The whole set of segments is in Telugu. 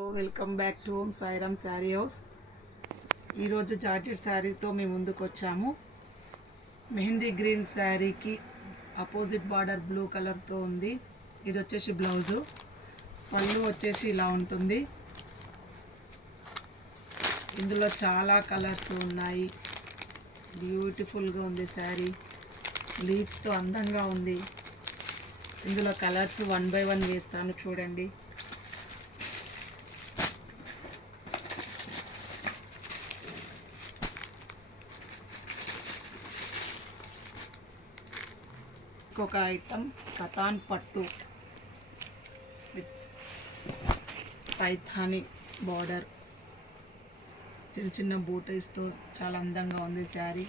Welcome back to Om Sairam sari house. ఈరోజు జార్జెట్ శారీతో మేము ముందుకు వచ్చాము. మెహందీ గ్రీన్ శారీకి అపోజిట్ బార్డర్ బ్లూ కలర్తో ఉంది. ఇది వచ్చేసి బ్లౌజు. పళ్ళు వచ్చేసి ఇలా ఉంటుంది. ఇందులో చాలా కలర్స్ ఉన్నాయి. బ్యూటిఫుల్గా ఉంది శారీ. లీవ్స్తో అందంగా ఉంది. ఇందులో కలర్స్ 1 by 1 వేస్తాను, చూడండి. ఒక ఐటమ్ కతాన్ పట్టు విత్ పైథాని బార్డర్, చిన్న చిన్న బూటీస్తో చాలా అందంగా ఉంది శారీ.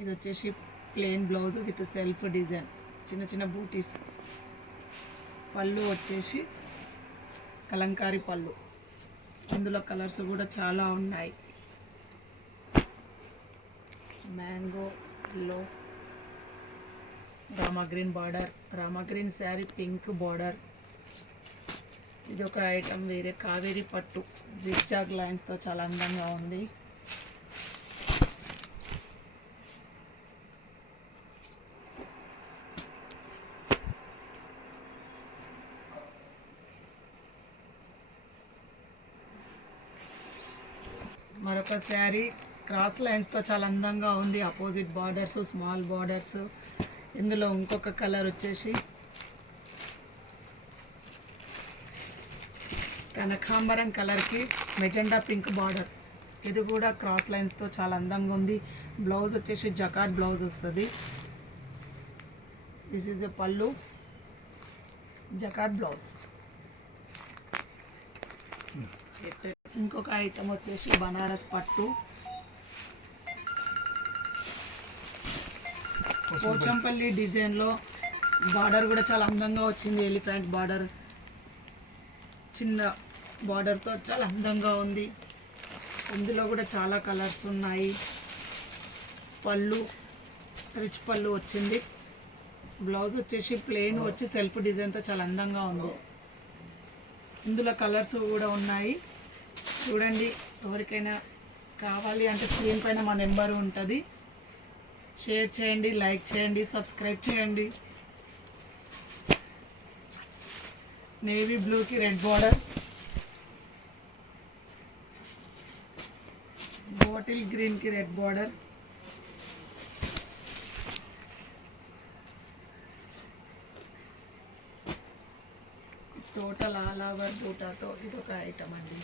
ఇది వచ్చేసి plain blouse with self design, చిన్న చిన్న బూటీస్. పళ్ళు వచ్చేసి కలంకారీ పళ్ళు. ఇందులో కలర్స్ కూడా చాలా ఉన్నాయి. Mango yellow, Rama green border, Rama green sari pink border. ఇది ఒక ఐటమ్ వేరే కావేరీ పట్టు జిగ్జాగ్ లైన్స్తో చాలా అందంగా ఉంది. మరొక శారీ క్రాస్ లైన్స్తో చాలా అందంగా ఉంది. Opposite borders, small borders. ఇందులో ఇంకొక కలర్ వచ్చేసి కనకాంబరం కలర్కి మెజెండా పింక్ బార్డర్. ఇది కూడా క్రాస్ లైన్స్తో చాలా అందంగా ఉంది. బ్లౌజ్ వచ్చేసి జకాట్ బ్లౌజ్ వస్తుంది. దిస్ ఈజ్ ఎ పళ్ళు, జకాట్ బ్లౌజ్. ఇంకొక ఐటమ్ వచ్చేసి బనారస్ పట్టు, పోచంపల్లి డిజైన్లో. బార్డర్ కూడా చాలా అందంగా వచ్చింది. ఎలిఫెంట్ బార్డర్, చిన్న బార్డర్తో చాలా అందంగా ఉంది. ఇందులో కూడా చాలా కలర్స్ ఉన్నాయి. పళ్ళు రిచ్ పళ్ళు వచ్చింది. బ్లౌజ్ వచ్చేసి ప్లెయిన్ వచ్చి సెల్ఫ్ డిజైన్తో చాలా అందంగా ఉంది. ఇందులో కలర్స్ కూడా ఉన్నాయి, చూడండి. ఎవరికైనా కావాలి అంటే స్క్రీన్ పైన మా నెంబర్ ఉంటుంది. షేర్ చేయండి, లైక్ చేయండి, సబ్స్క్రైబ్ చేయండి. నేవీ బ్లూకి రెడ్ బార్డర్, బాటిల్ గ్రీన్కి red border, total all over బూటాతో ఇదొక ఐటమ్ అండి.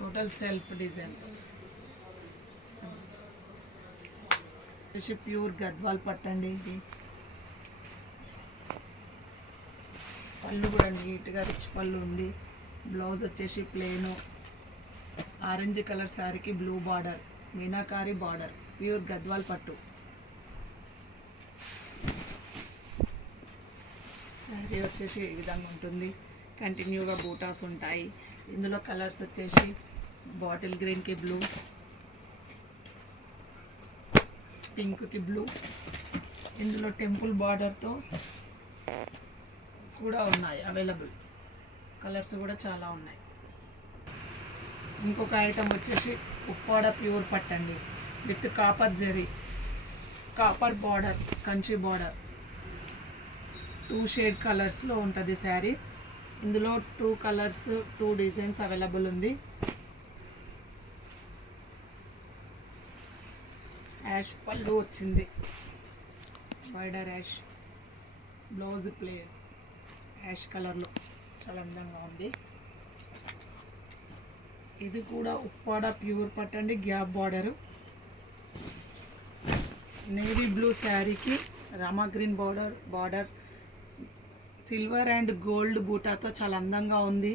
Total self design. Pure Gadwal పట్టండి. ఇది పళ్ళు కూడా నీట్గా రిచ్ పళ్ళు ఉంది. బ్లౌజ్ వచ్చేసి ప్లెయిన్ ఆరెంజ్ కలర్ శారీకి blue border, meenakari border, pure Gadwal పట్టు. శారీ వచ్చేసి ఈ విధంగా ఉంటుంది. కంటిన్యూగా బూటాస్ ఉంటాయి. ఇందులో కలర్స్ వచ్చేసి బాటిల్ గ్రీన్కి బ్లూ, పింక్కి బ్లూ. ఇందులో టెంపుల్ బార్డర్తో కూడా ఉన్నాయి అవైలబుల్. కలర్స్ కూడా చాలా ఉన్నాయి. ఇంకొక ఐటమ్ వచ్చేసి ఉప్పాడ ప్యూర్ పట్టండి with copper zari, copper border, Kanchi border. 2 shade కలర్స్లో ఉంటుంది శారీ. ఇందులో 2 కలర్స్ 2 డిజైన్స్ అవైలబుల్ ఉంది. యాష్ పళ్ళు వచ్చింది, wider ash. Blouse plain ash కలర్లో చాలా అందంగా ఉంది. ఇది కూడా ఉప్పాడ ప్యూర్ పట్టండి, గ్యాప్ బార్డరు. నేవీ బ్లూ శారీకి Rama green border, silver and gold బూటాతో చాలా అందంగా ఉంది.